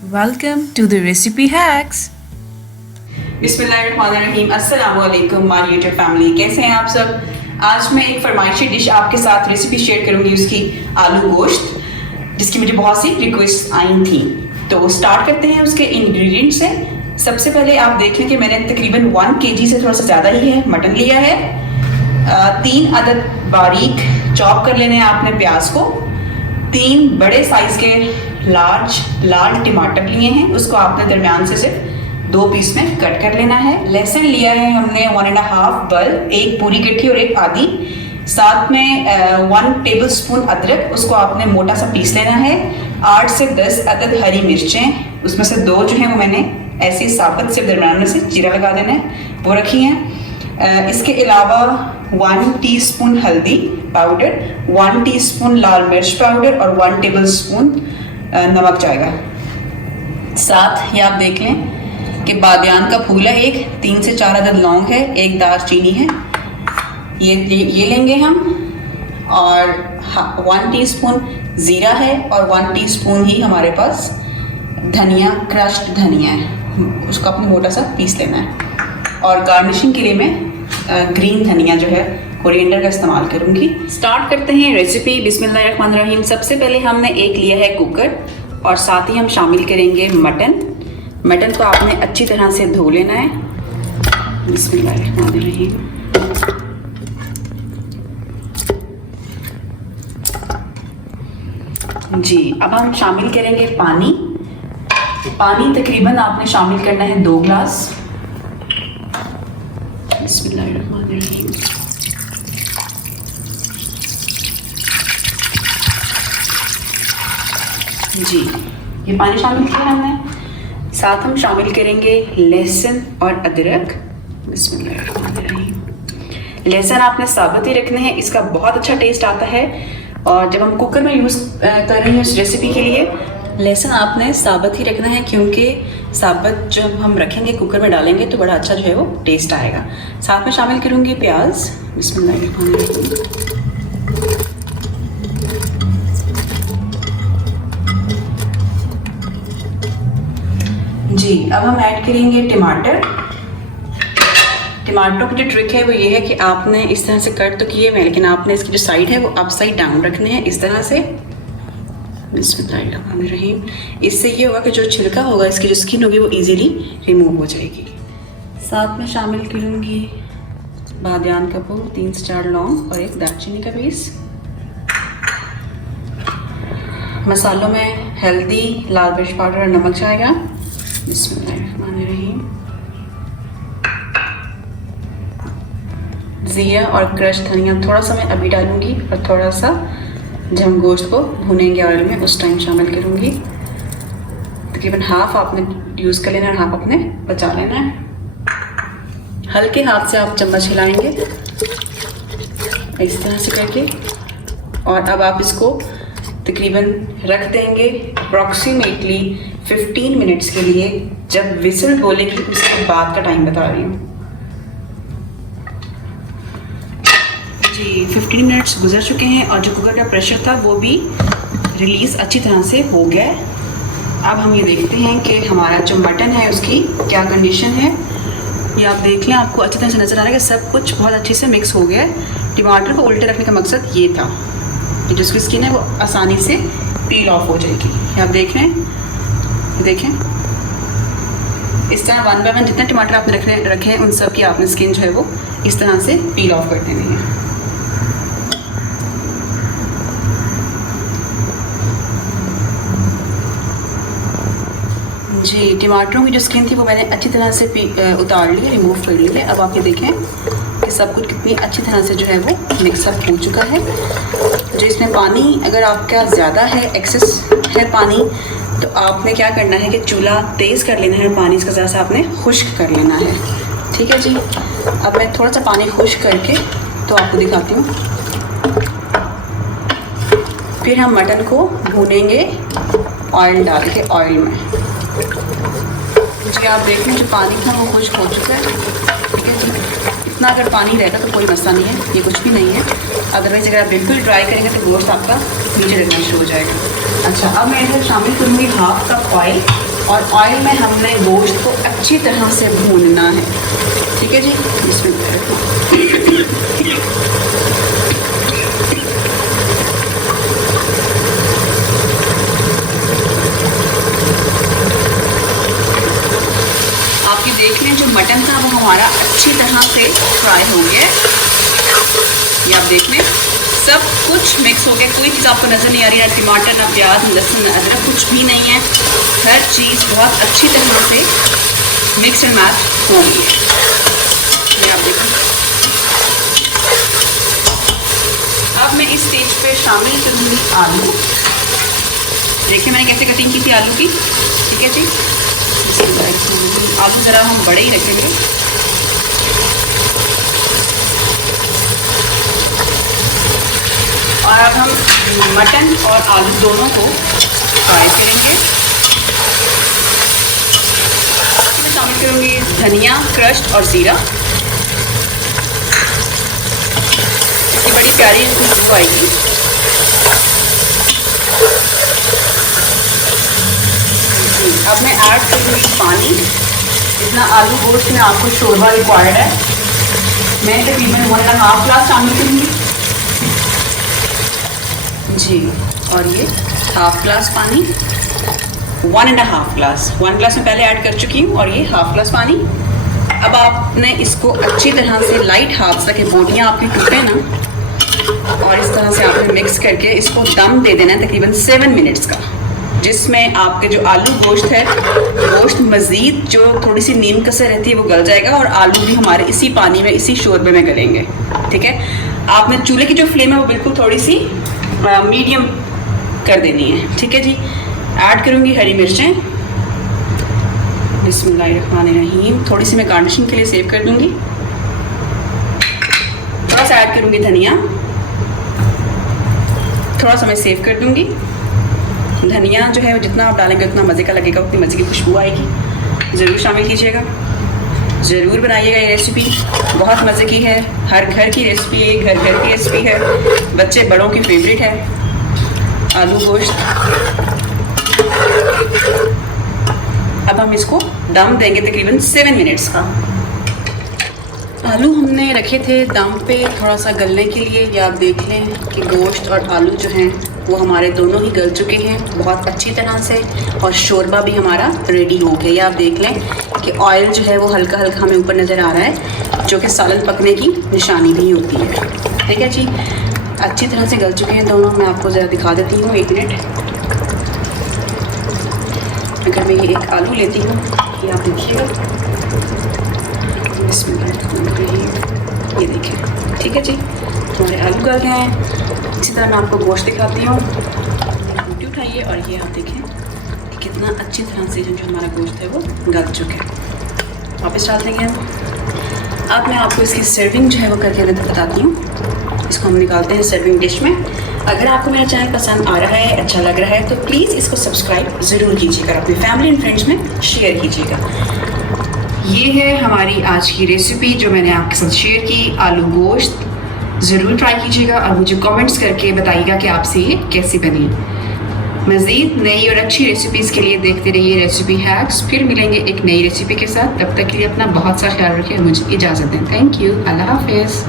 Welcome to the Recipe Hacks. बिस्मिल्लाहिर्रहमानिर्रहीम। अस्सलाम वालेकुम माय यूट्यूब फैमिली, कैसे हैं आप सब। आज मैं एक फरमाइशी डिश आपके साथ रेसिपी शेयर करूंगी, उसकी आलू गोश्त, जिसकी मुझे बहुत सी रिक्वेस्ट आई थी। तो स्टार्ट करते हैं उसके इंग्रेडिएंट से। सबसे पहले आप देख लें कि मैंने तकरीबन 1 kg से थोड़ा सा ज़्यादा ही है मटन लिया है। 3 अदद बारीक चॉप कर लेने हैं आपने प्याज को। 3 बड़े साइज के लार्ज लाल टमाटर लिए हैं, उसको आपने दरमियान से सिर्फ 2 पीस में कट कर लेना है। लहसुन लिया है हमने 1.5 बल्ब, एक पूरी गट्ठी और एक आधी। साथ में 1 टेबल स्पून अदरक, उसको आपने मोटा सा पीस लेना है। 8 से 10 अदद हरी मिर्चें, उसमें से 2 जो हैं वो मैंने ऐसे साबुत से दरमियान में से जीरा लगा देना है, वो रखी हैं। इसके अलावा 1 टीस्पून हल्दी पाउडर, 1 टीस्पून लाल मिर्च पाउडर और 1 टेबल स्पून नमक जाएगा। साथ ये आप देख लें कि बादियान का फूल है, एक 3 से 4 अदद लौंग है, एक दालचीनी है, ये लेंगे हम। और 1 टीस्पून ज़ीरा है और 1 टीस्पून ही हमारे पास धनिया, क्रश्ड धनिया है, उसको अपने मोटा सा पीस लेना है। और गार्निशिंग के लिए मैं ग्रीन धनिया जो है कोरिएंडर का इस्तेमाल करूंगी। स्टार्ट करते हैं रेसिपी। बिस्मिल्लाहिर्रहमानिर्रहीम। सबसे पहले हमने एक लिया है कुकर और साथ ही हम शामिल करेंगे मटन। मटन को आपने अच्छी तरह से धो लेना है। बिस्मिल्लाहिर्रहमानिर्रहीम। जी, अब हम शामिल करेंगे पानी। पानी तकरीबन आपने शामिल करना है 2 गिलास। बिस्मिल्लाहिर्रहमानिर्रहीम। जी, ये पानी शामिल किया हमने। साथ हम शामिल करेंगे लहसुन और अदरक। बिस्मिल्लाहिर्रहमानिर्रहीम। लहसुन आपने साबुत ही रखने हैं, इसका बहुत अच्छा टेस्ट आता है। और जब हम कुकर में यूज़ कर रही हैं इस रेसिपी के लिए, लहसुन आपने साबुत ही रखना है, क्योंकि साबुत जब हम रखेंगे कुकर में डालेंगे तो बड़ा अच्छा जो है वो टेस्ट आएगा। साथ में शामिल करूँगी प्याज। बिस्मिल्लाहिर्रहमानिर्रहीम। जी, अब हम ऐड करेंगे टमाटर। टमाटरों की जो ट्रिक है वो ये है कि आपने इस तरह से कट तो किए हुए, लेकिन आपने इसकी जो साइड है वो अपसाइड डाउन रखने हैं, इस तरह से। बिस्मिल्लाहिर्रहमानिर्रहीम। इससे ये होगा कि जो छिलका होगा, इसकी जो स्किन होगी वो इजीली रिमूव हो जाएगी। साथ में शामिल करूँगी बादियान का फूल, 3 से 4 लौंग और एक दालचीनी का पीस। मसालों में हल्दी, लाल मिर्च पाउडर और नमक जाएगा। बिस्मिल्लाहिर्रहमानिर्रहीम। ज़ीरा और क्रश धनिया थोड़ा सा मैं अभी डालूंगी और थोड़ा सा जब हम गोश्त को भुनेंगे ऑयल में उस टाइम शामिल करूंगी। तकरीबन हाफ आपने यूज़ कर लेना है और हाफ आपने बचा लेना है। हल्के हाथ से आप चम्मच हिलाएंगे इस तरह से करके, और अब आप इसको तकरीबन रख देंगे अप्रॉक्सीमेटली 15 मिनट्स के लिए। जब विसल बोलेगी उसके बाद का टाइम बता रही हूँ जी। 15 मिनट्स गुजर चुके हैं और जो कुकर का प्रेशर था वो भी रिलीज़ अच्छी तरह से हो गया है। अब हम ये देखते हैं कि हमारा जो मटन है उसकी क्या कंडीशन है। ये आप देख लें, आपको अच्छी तरह से नज़र आ रहा है कि सब कुछ बहुत अच्छे से मिक्स हो गया है। टमाटर को उल्टे रखने का मकसद ये था कि जिसकी स्किन है वो आसानी से पील ऑफ हो जाएगी। ये आप देख रहे हैं, देखें इस तरह 1 बाय 1 जितने टमाटर आपने रखे हैं उन सब की आपने स्किन जो है वो इस तरह से पील ऑफ कर देनी है। जी, टमाटरों की जो स्किन थी वो मैंने अच्छी तरह से उतार ली है, रिमूव कर ली है। अब आप ये देखें कि सब कुछ कितनी अच्छी तरह से जो है वो मिक्सअप हो चुका है। जो इसमें पानी अगर आपका ज़्यादा है, एक्सेस है पानी, तो आपने क्या करना है कि चूल्हा तेज़ कर लेना है, पानी इसका ज़रा सा आपने खुश्क कर लेना है। ठीक है जी। अब मैं थोड़ा सा पानी खुश्क करके तो आपको दिखाती हूँ। फिर हम मटन को भूनेंगे ऑयल डाल के, ऑयल में। जी, आप देख लें जो पानी था वो खुश्क हो चुका है। ठीक है जी। इतना अगर पानी रहेगा तो कोई मसला नहीं है, ये कुछ भी नहीं है। अदरवाइज़ अगर आप बिल्कुल ड्राई करेंगे तो गोश्त आपका नीचे लगना शुरू हो जाएगा। अच्छा, अब मैं इधर शामिल करूँगी हाफ कप ऑयल। और ऑयल में हमने गोश्त को अच्छी तरह से भूनना है। ठीक है जी, इसमें आपकी देख लें जो मटन था वो हमारा अच्छी तरह से फ्राई हो गया। ये आप देख लें सब कुछ मिक्स हो गया, कोई चीज़ आपको नज़र नहीं आ रही, ना टमाटर, ना प्याज, ना लहसुन, ना अदरक, कुछ भी नहीं है। हर चीज़ बहुत अच्छी तरह से मिक्स एंड मैच हो गई है। ये आप देखें। अब मैं इस स्टेज पे शामिल करूँगी आलू। देखिए मैंने कैसे कटिंग की थी आलू की। ठीक है जी, आलू ज़रा हम बड़े ही रखेंगे। और अब हम मटन और आलू दोनों को फ्राई करेंगे। इसमें शामिल करूँगी धनिया क्रश्ड और ज़ीरा। इसकी बड़ी प्यारी खुशबू आएगी। अब मैं ऐड करूँगी पानी। जितना आलू गोश्त में आपको शोरबा रिक्वायर्ड है, मैं तकरीबन 1.5 ग्लास शामिल करूँगी जी। और ये 1/2 ग्लास पानी, 1.5 ग्लास, 1 ग्लास में पहले ऐड कर चुकी हूँ और ये 1/2 ग्लास पानी। अब आपने इसको अच्छी तरह से लाइट हाथ से, बोटियाँ आपकी टूटे ना, और इस तरह से आपने मिक्स करके इसको दम दे देना है तकरीबन 7 मिनट्स का, जिसमें आपके जो आलू गोश्त है, गोश्त मज़ीद जो थोड़ी सी नीम कसर रहती है वो गल जाएगा और आलू भी हमारे इसी पानी में, इसी शोरबे में गलेंगे। ठीक है, आपने चूल्हे की जो फ्लेम है वो बिल्कुल थोड़ी सी मीडियम कर देनी है। ठीक है जी, ऐड करूँगी हरी मिर्चें। बिस्मिल्लाहिर्रहमानिर्रहीम। थोड़ी सी मैं गार्निशिंग के लिए सेव कर दूँगी। थोड़ा सा ऐड करूँगी धनिया, थोड़ा सा मैं सेव कर दूँगी। धनिया जो है जितना आप डालेंगे उतना मज़े का लगेगा, उतनी मज़े की खुशबू आएगी। ज़रूर शामिल कीजिएगा, ज़रूर बनाइएगा। ये रेसिपी बहुत मज़े की है, हर घर की रेसिपी है, घर घर की रेसिपी है, बच्चे बड़ों की फेवरेट है आलू गोश्त। अब हम इसको दम देंगे तकरीबन 7 मिनट्स का। आलू हमने रखे थे दम पे थोड़ा सा गलने के लिए। ये आप देख लें कि गोश्त और आलू जो हैं वो हमारे दोनों ही गल चुके हैं बहुत अच्छी तरह से, और शोरबा भी हमारा रेडी हो गया। ये आप देख लें कि ऑयल जो है वो हल्का हल्का हमें ऊपर नज़र आ रहा है, जो कि सालन पकने की निशानी भी होती है। ठीक है जी, अच्छी तरह से गल चुके हैं दोनों। मैं आपको ज़रा दिखा देती हूँ, 1 मिनट। अगर मैं ये एक आलू लेती हूँ, ये आप देखिएगा, ये देखिए। ठीक है जी, हमारे आलू गल गए हैं। इसी तरह मैं आपको गोश्त दिखाती हूँ। रोटी उठाइए और ये आप देखें कि कितना अच्छी तरह से जो हमारा गोश्त है वो गल चुका है। वापस डाल देंगे हम। अब मैं आपको इसकी सर्विंग जो है वो करके बताती हूँ। इसको हम निकालते हैं सर्विंग डिश में। अगर आपको मेरा चैनल पसंद आ रहा है, अच्छा लग रहा है, तो प्लीज़ इसको सब्सक्राइब ज़रूर कीजिएगा, अपनी फैमिली एंड फ्रेंड्स में शेयर कीजिएगा। ये है हमारी आज की रेसिपी जो मैंने आपके साथ शेयर की, आलू गोश्त। ज़रूर ट्राई कीजिएगा और मुझे कमेंट्स करके बताइएगा कि आपसे ये कैसी बनी। मज़ीद नई और अच्छी रेसिपीज़ के लिए देखते रहिए रेसिपी हैक्स। फिर मिलेंगे एक नई रेसिपी के साथ। तब तक के लिए अपना बहुत सा ख्याल रखें। मुझे इजाज़त दें। Thank you. अल्लाह हाफिज़।